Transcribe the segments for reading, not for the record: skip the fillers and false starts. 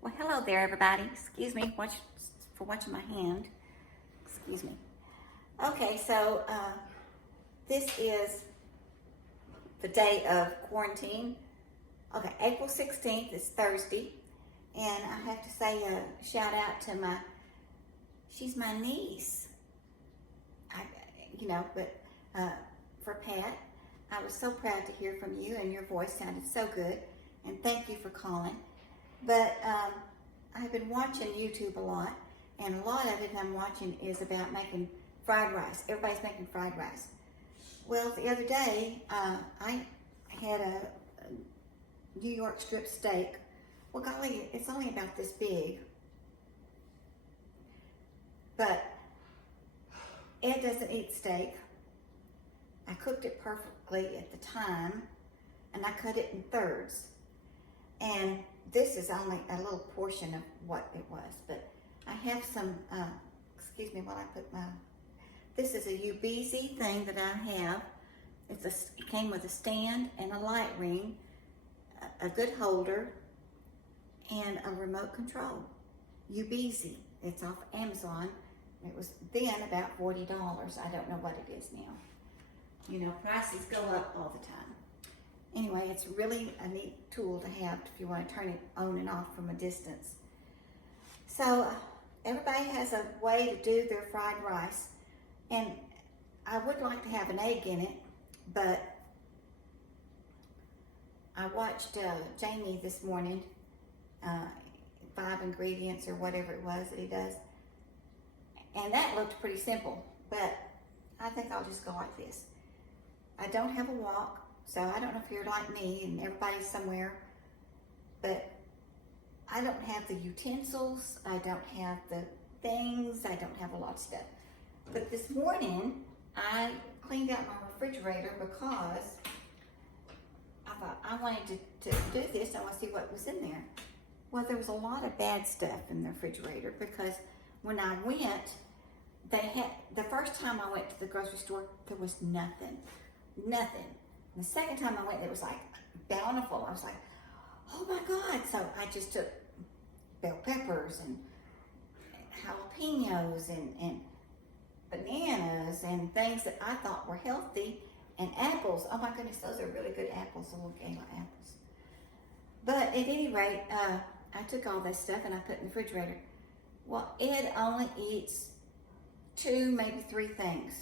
Well, hello there, everybody. Excuse me for watching my hand. Excuse me. Okay, so this is the day of quarantine. Okay, April 16th is Thursday, and I have to say a shout out to she's my niece. For Pat, I was so proud to hear from you, and your voice sounded so good, and thank you for calling. But I've been watching YouTube a lot, and a lot of it I'm watching is about making fried rice. Everybody's making fried rice. Well, the other day, I had a New York strip steak. Well, golly, it's only about this big. But Ed doesn't eat steak. I cooked it perfectly at the time, and I cut it in thirds. And this is only a little portion of what it was, but I have some, excuse me while I put this is a Ubeze thing that I have. It came with a stand and a light ring, a good holder, and a remote control. Ubeze, it's off Amazon. It was then about $40. I don't know what it is now. You know, prices go up all the time. Anyway, it's really a neat tool to have if you want to turn it on and off from a distance. So everybody has a way to do their fried rice, and I would like to have an egg in it, but I watched Jamie this morning, 5 ingredients or whatever it was that he does, and that looked pretty simple, but I think I'll just go like this. I don't have a wok, so I don't know if you're like me and everybody's somewhere, but I don't have the utensils, I don't have the things, I don't have a lot of stuff. But this morning, I cleaned out my refrigerator because I thought I wanted to do this. I want to see what was in there. Well, there was a lot of bad stuff in the refrigerator because when I went, the first time I went to the grocery store, there was nothing. The second time I went, it was like bountiful. I was like, oh my God. So I just took bell peppers and jalapenos and bananas and things that I thought were healthy, and apples. Oh my goodness, those are really good apples, the little gala apples. But at any rate, I took all that stuff and I put it in the refrigerator. Well, Ed only eats 2, maybe 3 things.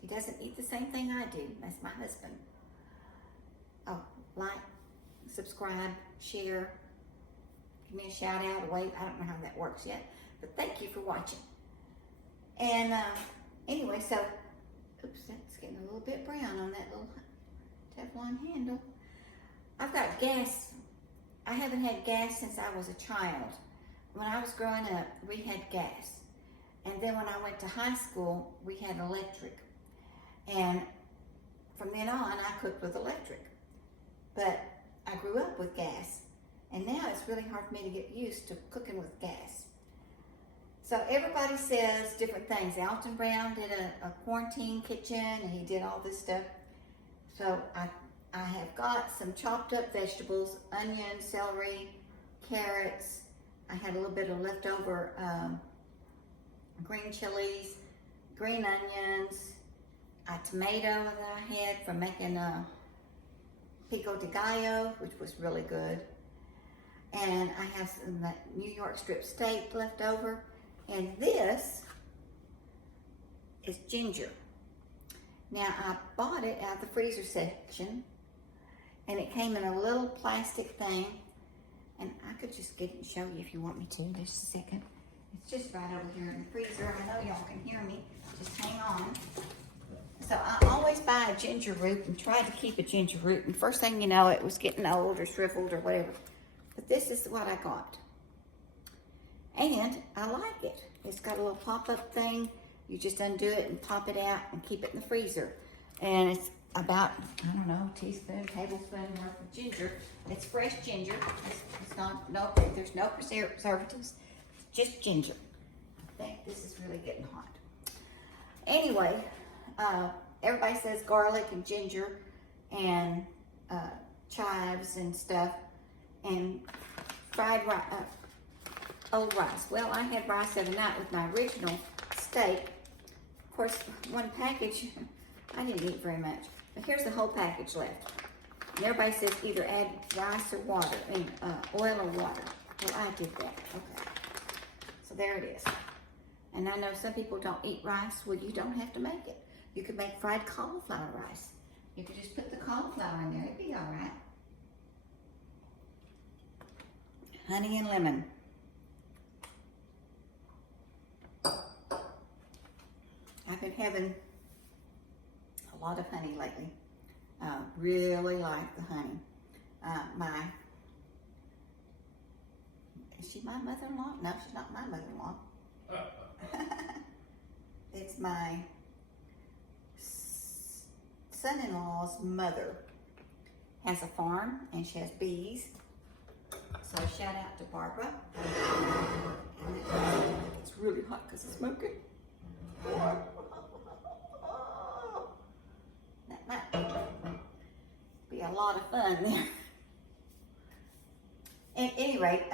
He doesn't eat the same thing I do. That's my husband. Oh, like, subscribe, share, give me a shout out, wait. I don't know how that works yet, but thank you for watching. And anyway, so, oops, that's getting a little bit brown on that little Teflon handle. I've got gas. I haven't had gas since I was a child. When I was growing up, we had gas. And then when I went to high school, we had electric. And from then on, I cooked with electric. But I grew up with gas. And now it's really hard for me to get used to cooking with gas. So everybody says different things. Alton Brown did a quarantine kitchen, and he did all this stuff. So I have got some chopped up vegetables, onions, celery, carrots. I had a little bit of leftover green chilies, green onions, a tomato that I had from making pico de gallo, which was really good. And I have some New York strip steak left over. And this is ginger. Now, I bought it out of the freezer section, and it came in a little plastic thing. And I could just get it and show you if you want me to. Just a second. It's just right over here in the freezer. I know y'all can hear me. Just hang on. So I always buy a ginger root and try to keep a ginger root. And first thing you know, it was getting old or shriveled or whatever. But this is what I got. And I like it. It's got a little pop-up thing. You just undo it and pop it out and keep it in the freezer. And it's about, I don't know, teaspoon, tablespoon worth of ginger. It's fresh ginger. It's not, no, there's no preservatives. It's just ginger. I think this is really getting hot. Anyway, everybody says garlic and ginger and chives and stuff. And fried old rice. Well, I had rice the other night with my original steak. Of course, one package, I didn't eat very much. But here's the whole package left. And everybody says either add rice or water, oil or water. Well, I did that. Okay. So there it is. And I know some people don't eat rice. Well, you don't have to make it. You could make fried cauliflower rice. You could just put the cauliflower in there. It'd be all right. Honey and lemon. I've been having a lot of honey lately. Really like the honey. Is she my mother-in-law? No, she's not my mother-in-law. It's my son-in-law's mother. Has a farm and she has bees. So shout out to Barbara. It's really hot because it's smoking. That might be a lot of fun there. At any rate,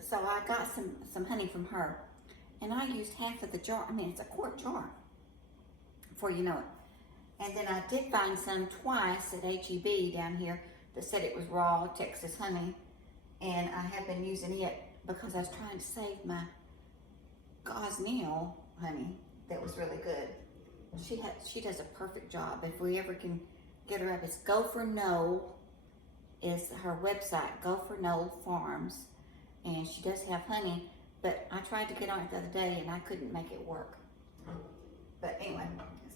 so I got some honey from her, and I used half of the jar. I mean, it's a quart jar, before you know it. And then I did find some twice at H-E-B down here that said it was raw Texas honey, and I have been using it because I was trying to save my Gosnell honey that was really good. She does a perfect job. If we ever can get her up, it's Gopher Knoll is her website, Gopher Knoll Farms, and she does have honey, but I tried to get on it the other day and I couldn't make it work. But anyway,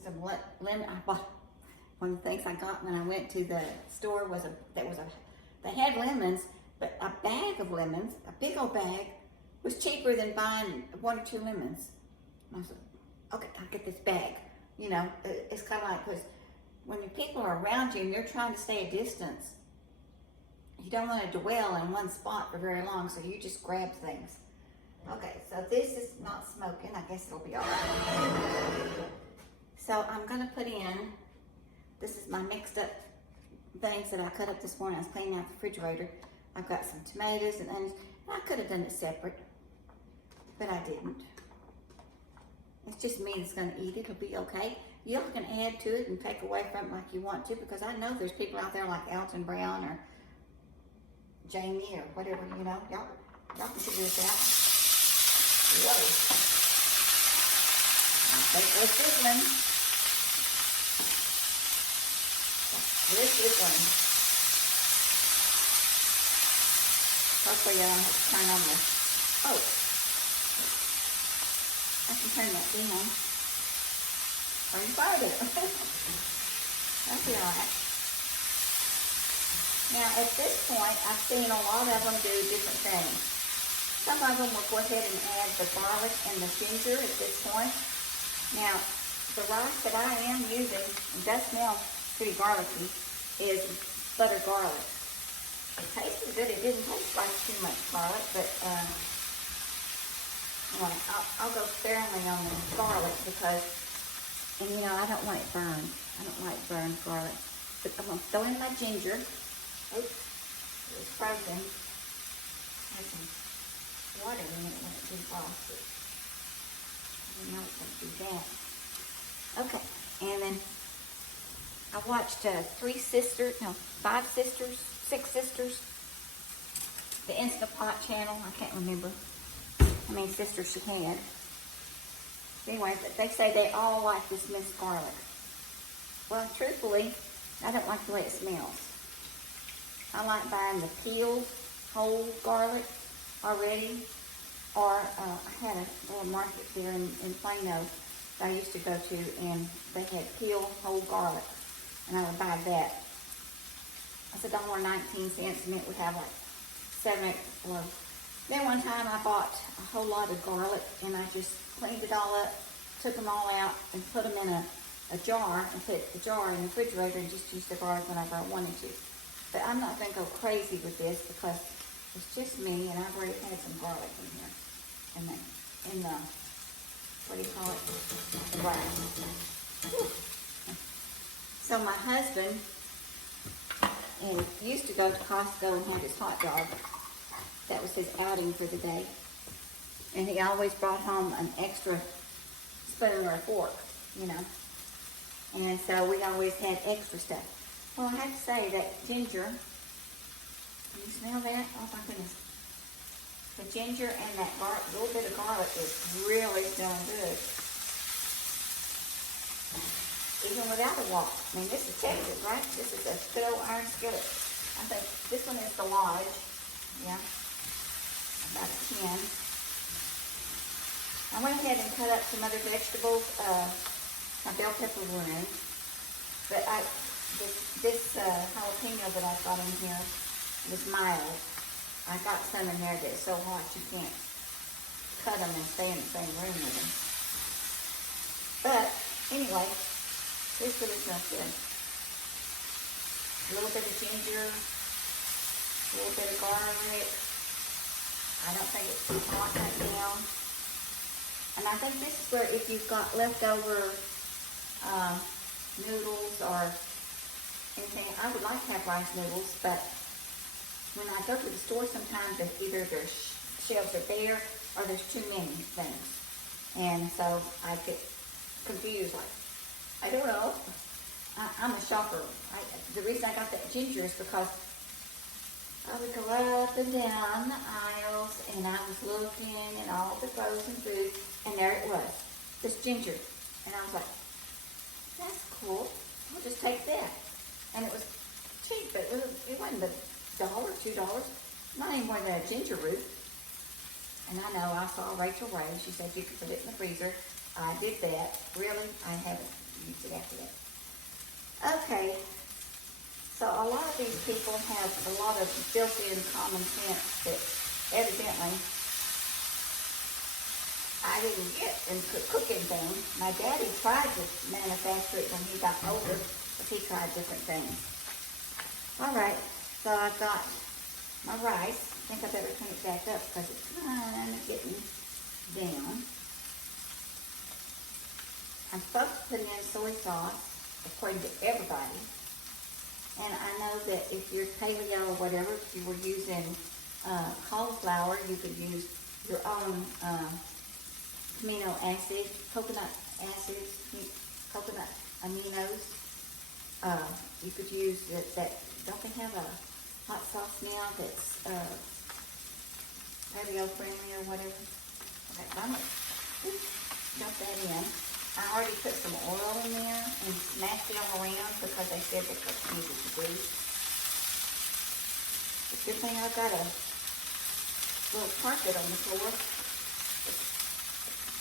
some lemon. I bought one of the things I got when I went to the store they had lemons, but a bag of lemons, a big old bag, was cheaper than buying 1 or 2 lemons. And I said, okay, I'll get this bag. You know, it's kind of like, because when your people are around you and you're trying to stay a distance, you don't want to dwell in one spot for very long, so you just grab things. Okay, so this is not smoking. I guess it'll be all right. So I'm going to put in, this is my mixed up things that I cut up this morning. I was cleaning out the refrigerator. I've got some tomatoes and onions. I could have done it separate, but I didn't. It's just me that's going to eat it. It'll be okay. Y'all can add to it and take away from it like you want to, because I know there's people out there like Alton Brown or Jamie or whatever, you know. Y'all can figure this out. Whoa. I think we're sizzling. We're sizzling. Hopefully I don't have to turn on the, oh. I can turn that thing on. Or you fired it. That'll be alright. Now at this point, I've seen a lot of them do different things. Some of them will go ahead and add the garlic and the ginger at this point. Now, the rice that I am using, it does smell pretty garlicky, is butter garlic. It tasted good. It didn't taste like too much garlic, but I'll go sparingly on the garlic because, and you know, I don't want it burned. I don't like burned garlic. But I'm going to throw in my ginger. Oops, it was frozen. Has some water in it when it defrosted. I didn't know it's going to do that. Okay, and then I watched 5 sisters, 6 sisters, the Instapot channel. I can't remember how many sisters she had. Anyway, but they say they all like this minced garlic. Well, truthfully, I don't like the way it smells. I like buying the peeled whole garlic already. Or I had a little market there in Plano that I used to go to, and they had peeled whole garlic, and I would buy that. It's $1.19, and it would have like 7 or 8 cloves. Then one time I bought a whole lot of garlic, and I just cleaned it all up, took them all out, and put them in a jar, and put the jar in the refrigerator, and just used the garlic whenever I wanted to. But I'm not going to go crazy with this because it's just me, and I've already had some garlic in here. In the what do you call it? The rice. So my husband used to go to Costco and have his hot dog. That was his outing for the day. And he always brought home an extra spoon or a fork, you know. And so we always had extra stuff. Well, I have to say that ginger, can you smell that? Oh my goodness. The ginger and that little bit of garlic is really smelling good. Even without a wok. I mean, this is Texas, right? This is a good old iron skillet. I think this one is the Lodge. Yeah. About 10. I went ahead and cut up some other vegetables. My bell pepper ruined. But this jalapeno that I've got in here was mild. I got some in there that's so hot you can't cut them and stay in the same room with them. But anyway, this really smells good. A little bit of ginger, a little bit of garlic. I don't think it's too hot right now. And I think this is where if you've got leftover noodles or anything, I would like to have rice noodles, but when I go to the store sometimes either their shelves are bare or there's too many things. And so I get confused, like, I don't know. I'm a shopper. The reason I got that ginger is because I would go up and down the aisles and I was looking at all the frozen food and there it was, this ginger. And I was like, that's cool. I'll just take that. And it was cheap, but it wasn't $1, $2, not any more than a ginger root. And I know I saw Rachel Ray. She said you could put it in the freezer. I did that. Really, I haven't used it after that. Okay, so a lot of these people have a lot of built-in common sense that evidently I didn't get in cooking things. My daddy tried to manufacture it when he got older, but he tried different things. All right, so I've got my rice. I think I better turn it back up because it's kind of getting down. I'm supposed to put in soy sauce, according to everybody. And I know that if you're paleo or whatever, if you were using cauliflower, you could use your own amino acid, coconut acids, coconut aminos. You could use that. Don't they have a hot sauce now that's paleo friendly or whatever? Okay, so I'm gonna dump that in. I already put some oil in there and smashed it all around because they said that's what you needed to do. It's a good thing I've got a little carpet on the floor.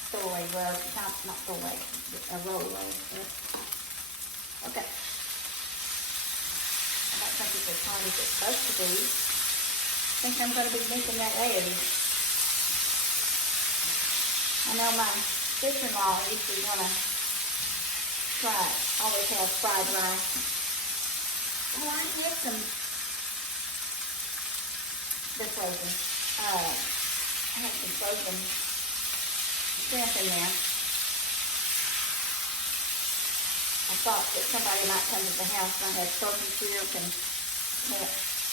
Throwaway rug, not throwaway, a rollaway. Okay. I don't think it's as hot as it's supposed to be. I think I'm going to be making that egg. I know my sister-in-law usually want to try, always have fried rice. Oh, I had some, they're frozen. I had some frozen shrimp in there. I thought that somebody might come to the house and I had frozen shrimp and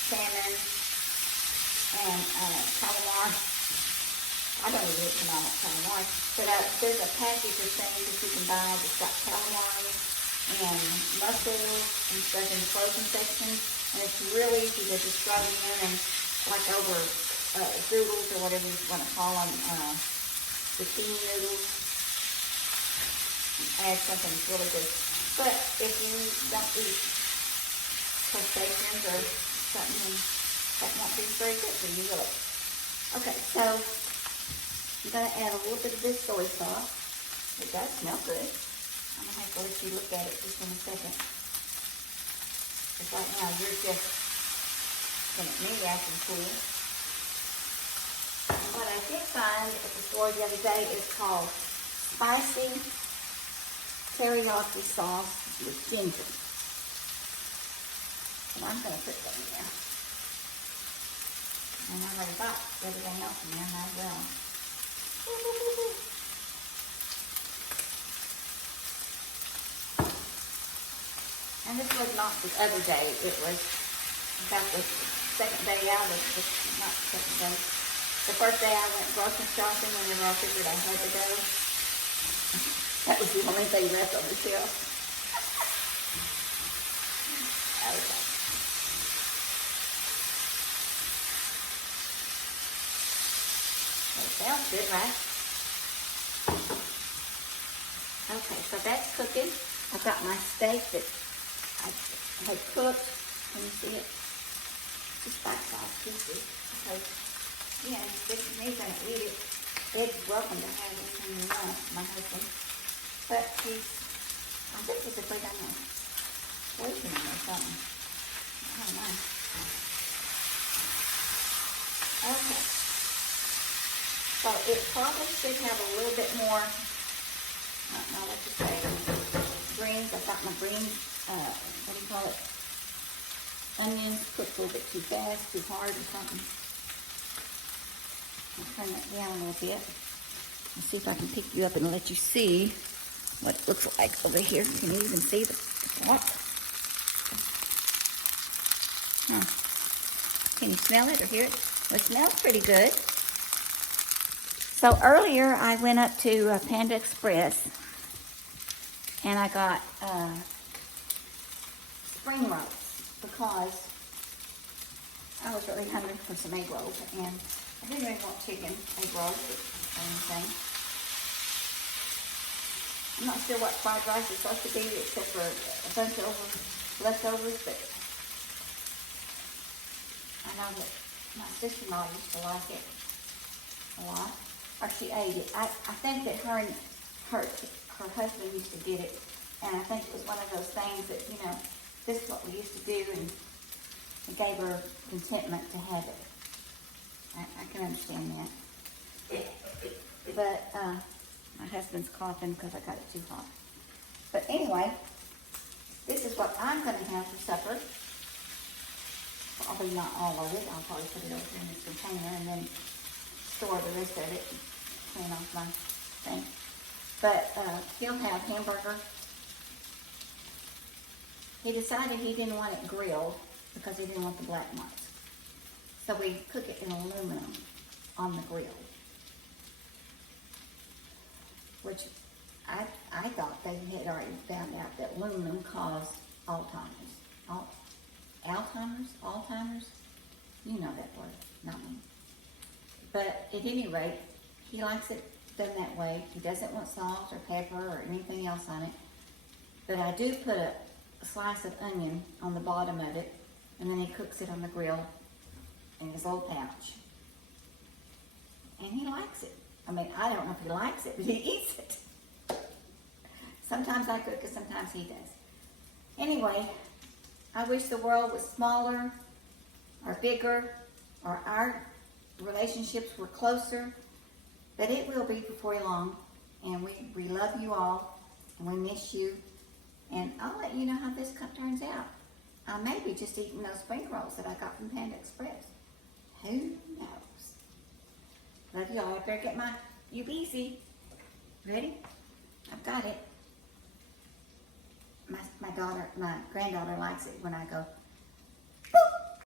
salmon and calamari. I don't even eat calamari, but there's a package of things that you can buy that's got calamari and mussels and stuff in the frozen section, and it's really easy to just throw them in and like over zoodles or whatever you want to call them, zucchini noodles. Add something that's really good. But if you don't eat crustaceans or something, that won't be very good for you, really. Okay, so I'm going to add a little bit of this soy sauce. It does smell good. I'm going to have to let you look at it just in a second. Because right now you're just looking at me acting cool. And what I did find at the store the other day is called spicy teriyaki sauce with ginger. And I'm going to put that in there. And I already got everything else in there, might as well. And this was not the other day, it was about second day out of the, not second day, the first day I went grocery shopping whenever I figured I had to go. That was the only thing left on the shelf. Okay. That sounds good, right? Okay, so that's cooking. I've got my steak that I had cooked. Can you see it? Just bite-sized pieces. Because, yeah, this is me gonna eat it. Ed's welcome to have it when you want, my husband. But I think he's afraid I'm gonna poison him or something. I don't know. Okay. So it probably should have a little bit more, I don't know what to say, greens. I've got my greens, what do you call it? Onions cooked a little bit too fast, too hard or something. I'll turn that down a little bit. Let's see if I can pick you up and let you see what it looks like over here. Can you even see the pot? Huh. Can you smell it or hear it? Well, it smells pretty good. So earlier I went up to Panda Express and I got spring rolls because I was really hungry for some egg rolls and I didn't really want chicken egg rolls or anything. I'm not sure what fried rice is supposed to be except for a bunch of leftovers, but I know that my sister-in-law used to like it a lot. Or she ate it. I think that her husband used to get it, and I think it was one of those things that, you know, this is what we used to do, and it gave her contentment to have it. I can understand that. But my husband's coughing because I got it too hot. But anyway, this is what I'm going to have for supper. Probably not all of it. I'll probably put it over in this container and then store the rest of it, clean off my thing. But he'll have hamburger. He decided he didn't want it grilled because he didn't want the black marks. So we cook it in aluminum on the grill. Which I thought they had already found out that aluminum caused Alzheimer's. Alzheimer's? You know that word, not me. But at any rate, he likes it done that way. He doesn't want salt or pepper or anything else on it. But I do put a slice of onion on the bottom of it, and then he cooks it on the grill in his old pouch. And he likes it. I mean, I don't know if he likes it, but he eats it. Sometimes I cook it, sometimes he does. Anyway, I wish the world was smaller or bigger or our relationships were closer, but it will be before long. And we love you all, and we miss you. And I'll let you know how this turns out. I may be just eating those spring rolls that I got from Panda Express. Who knows? Love you all. I better get my UBC. Ready? I've got it. My granddaughter likes it when I go,